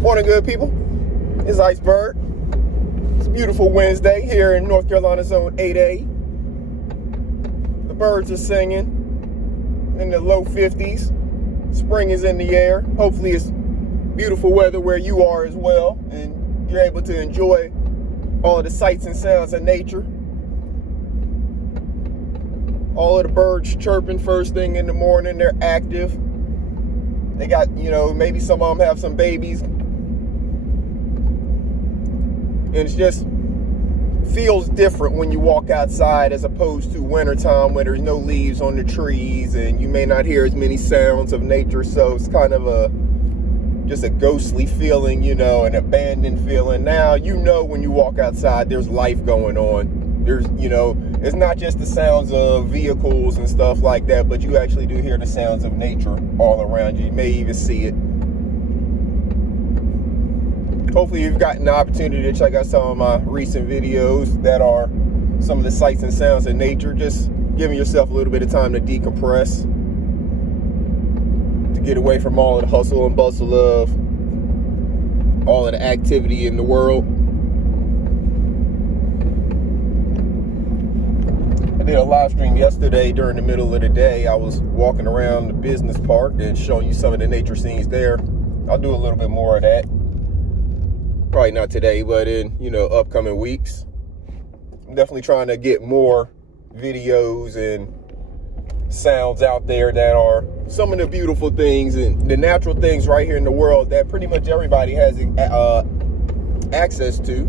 Morning, good people. It's Iceberg. It's a beautiful Wednesday here in North Carolina Zone 8A. The birds are singing in the low 50s. Spring is in the air. Hopefully it's beautiful weather where you are as well, and you're able to enjoy all of the sights and sounds of nature. All of the birds chirping first thing in the morning. They're active. They got, maybe some of them have some babies. And it just feels different when you walk outside as opposed to wintertime where there's no leaves on the trees and you may not hear as many sounds of nature. So it's kind of just a ghostly feeling, an abandoned feeling. Now, when you walk outside, there's life going on. There's, it's not just the sounds of vehicles and stuff like that, but you actually do hear the sounds of nature all around you. You may even see it. Hopefully you've gotten the opportunity to check out some of my recent videos that are some of the sights and sounds of nature. Just giving yourself a little bit of time to decompress, to get away from all of the hustle and bustle of all of the activity in the world. I did a live stream yesterday during the middle of the day. I was walking around the business park and showing you some of the nature scenes there. I'll do a little bit more of that. Probably not today, but in, upcoming weeks. I'm definitely trying to get more videos and sounds out there that are some of the beautiful things and the natural things right here in the world that pretty much everybody has access to.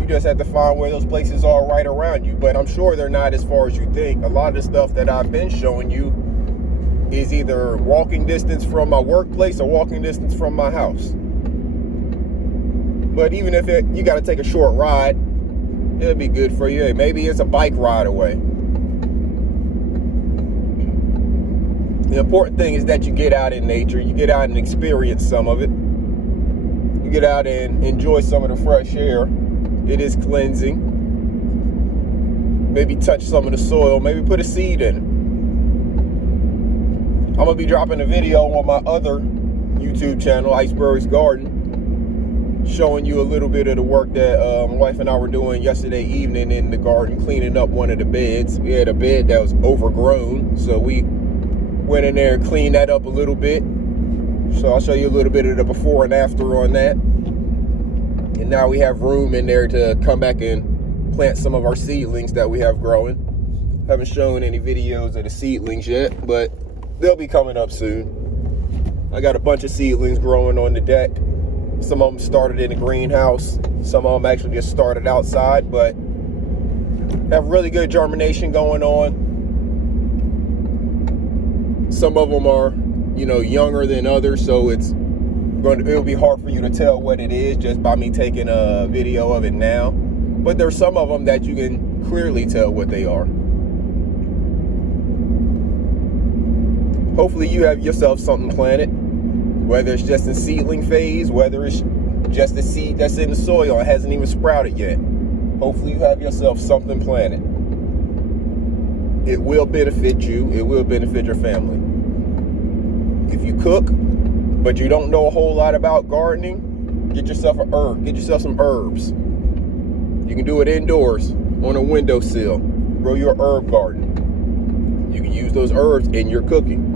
You just have to find where those places are right around you. But I'm sure they're not as far as you think. A lot of the stuff that I've been showing you is either walking distance from my workplace or walking distance from my house. But even if you got to take a short ride, it'll be good for you. Maybe it's a bike ride away. The important thing is that you get out in nature. You get out and experience some of it. You get out and enjoy some of the fresh air. It is cleansing. Maybe touch some of the soil. Maybe put a seed in it. I'm going to be dropping a video on my other YouTube channel, Iceberg's Garden, showing you a little bit of the work that my wife and I were doing yesterday evening in the garden, cleaning up one of the beds. We had a bed that was overgrown, so we went in there and cleaned that up a little bit. So I'll show you a little bit of the before and after on that. And now we have room in there to come back and plant some of our seedlings that we have growing. Haven't shown any videos of the seedlings yet, but they'll be coming up soon. I got a bunch of seedlings growing on the deck. Some of them started in the greenhouse. Some of them actually just started outside, but have really good germination going on. Some of them are, younger than others, so it'll be hard for you to tell what it is just by me taking a video of it now. But there's some of them that you can clearly tell what they are. Hopefully you have yourself something planted. Whether it's just in seedling phase, whether it's just a seed that's in the soil and hasn't even sprouted yet. Hopefully you have yourself something planted. It will benefit you. It will benefit your family. If you cook, but you don't know a whole lot about gardening, get yourself an herb. Get yourself some herbs. You can do it indoors on a windowsill. Grow your herb garden. You can use those herbs in your cooking.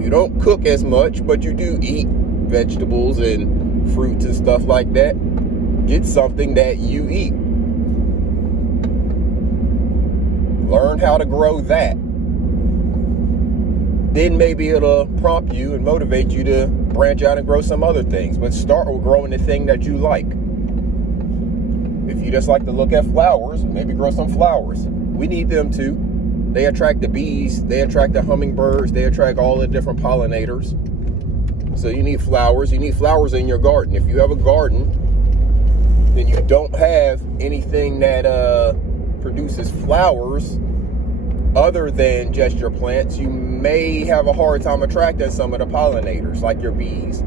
You don't cook as much, but you do eat vegetables and fruits and stuff like that. Get something that you eat. Learn how to grow that. Then maybe it'll prompt you and motivate you to branch out and grow some other things. But start with growing the thing that you like. If you just like to look at flowers, maybe grow some flowers. We need them too. They attract the bees, they attract the hummingbirds, they attract all the different pollinators. So you need flowers. You need flowers in your garden. If you have a garden, then you don't have anything that produces flowers other than just your plants. You may have a hard time attracting some of the pollinators, like your bees.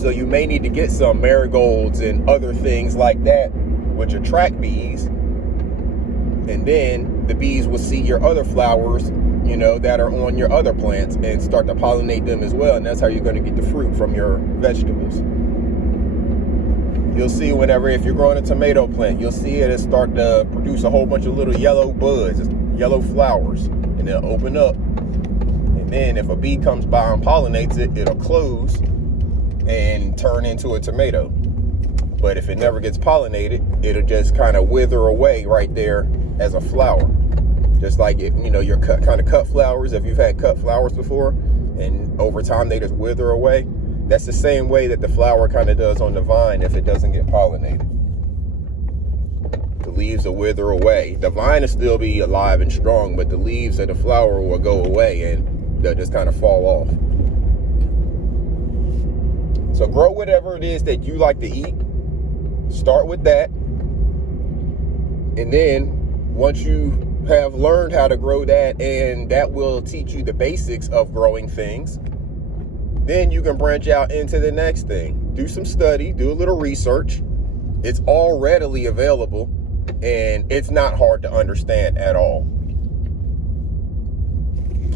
So you may need to get some marigolds and other things like that, which attract bees. And then the bees will see your other flowers that are on your other plants and start to pollinate them as well. And that's how you're going to get the fruit from your vegetables. You'll see if you're growing a tomato plant, you'll see it start to produce a whole bunch of little yellow buds, yellow flowers, and they'll open up. And then if a bee comes by and pollinates it, it'll close and turn into a tomato. But if it never gets pollinated, it'll just kind of wither away right there as a flower. Just like your cut flowers. If you've had cut flowers before, and over time they just wither away, that's the same way that the flower kind of does on the vine if it doesn't get pollinated. The leaves will wither away. The vine will still be alive and strong, but the leaves of the flower will go away and they'll just kind of fall off. So grow whatever it is that you like to eat. Start with that. And then once you have learned how to grow that, and that will teach you the basics of growing things, then you can branch out into the next thing. Do some study, do a little research. It's all readily available, and it's not hard to understand at all.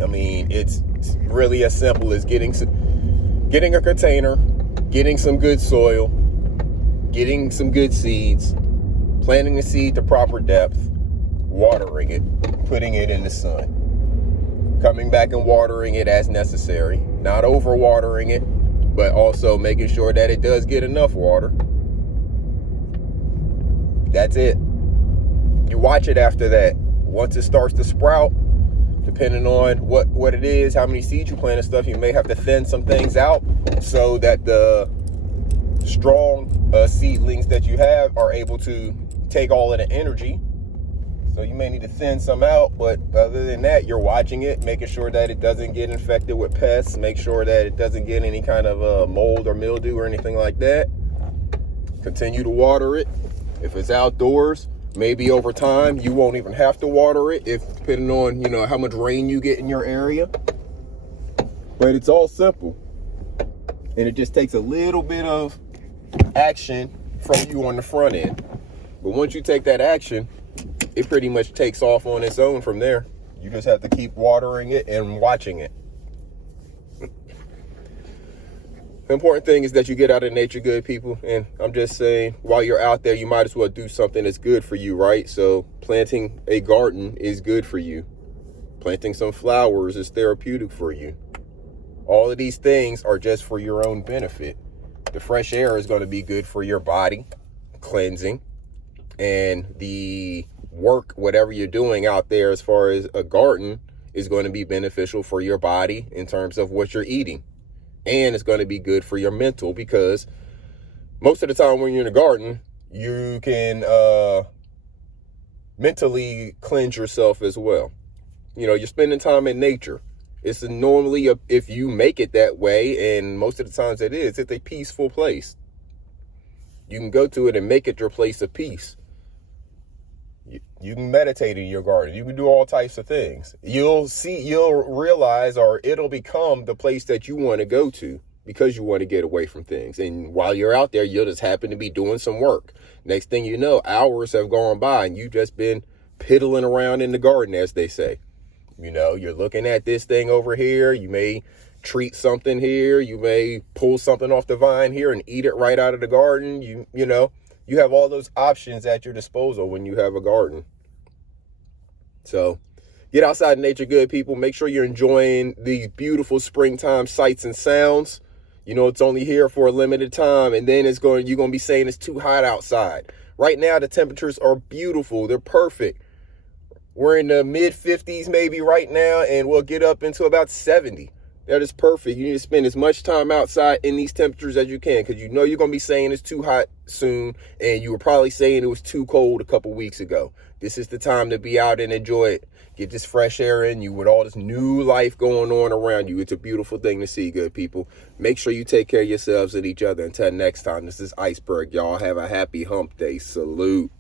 I mean, it's really as simple as getting a container, getting some good soil, getting some good seeds, planting the seed to proper depth, watering it, putting it in the sun, coming back and watering it as necessary, not over watering it, but also making sure that it does get enough water. That's it. You watch it after that. Once it starts to sprout, depending on what it is, how many seeds you plant and stuff, you may have to thin some things out so that the strong seedlings that you have are able to take all of the energy. So you may need to thin some out, but other than that, you're watching it, making sure that it doesn't get infected with pests, make sure that it doesn't get any kind of mold or mildew or anything like that. Continue to water it. If it's outdoors, maybe over time you won't even have to water it, if depending on how much rain you get in your area. But it's all simple, and it just takes a little bit of action from you on the front end. But once you take that action, it pretty much takes off on its own from there. You just have to keep watering it and watching it. The important thing is that you get out of nature, good people. And I'm just saying, while you're out there, you might as well do something that's good for you, right? So planting a garden is good for you. Planting some flowers is therapeutic for you. All of these things are just for your own benefit. The fresh air is going to be good for your body, cleansing. And the work, whatever you're doing out there as far as a garden, is going to be beneficial for your body in terms of what you're eating. And it's going to be good for your mental, because most of the time when you're in a garden, you can mentally cleanse yourself as well. You're spending time in nature. It's normally, if you make it that way, and most of the times it's a peaceful place. You can go to it and make it your place of peace. You can meditate in your garden. You can do all types of things. You'll realize, or it'll become the place that you want to go to because you want to get away from things. And while you're out there, you'll just happen to be doing some work. Next thing you know, hours have gone by and you've just been piddling around in the garden, as they say. You're looking at this thing over here. You may treat something here. You may pull something off the vine here and eat it right out of the garden. You have all those options at your disposal when you have a garden. So get outside in nature, good people. Make sure you're enjoying these beautiful springtime sights and sounds. It's only here for a limited time, and then you're going to be saying it's too hot outside. Right now, the temperatures are beautiful. They're perfect. We're in the mid 50s maybe right now, and we'll get up into about 70. That is perfect. You need to spend as much time outside in these temperatures as you can, because you're going to be saying it's too hot soon, and you were probably saying it was too cold a couple weeks ago. This is the time to be out and enjoy it. Get this fresh air in you with all this new life going on around you. It's a beautiful thing to see, good people. Make sure you take care of yourselves and each other. Until next time, this is Iceberg. Y'all have a happy hump day. Salute.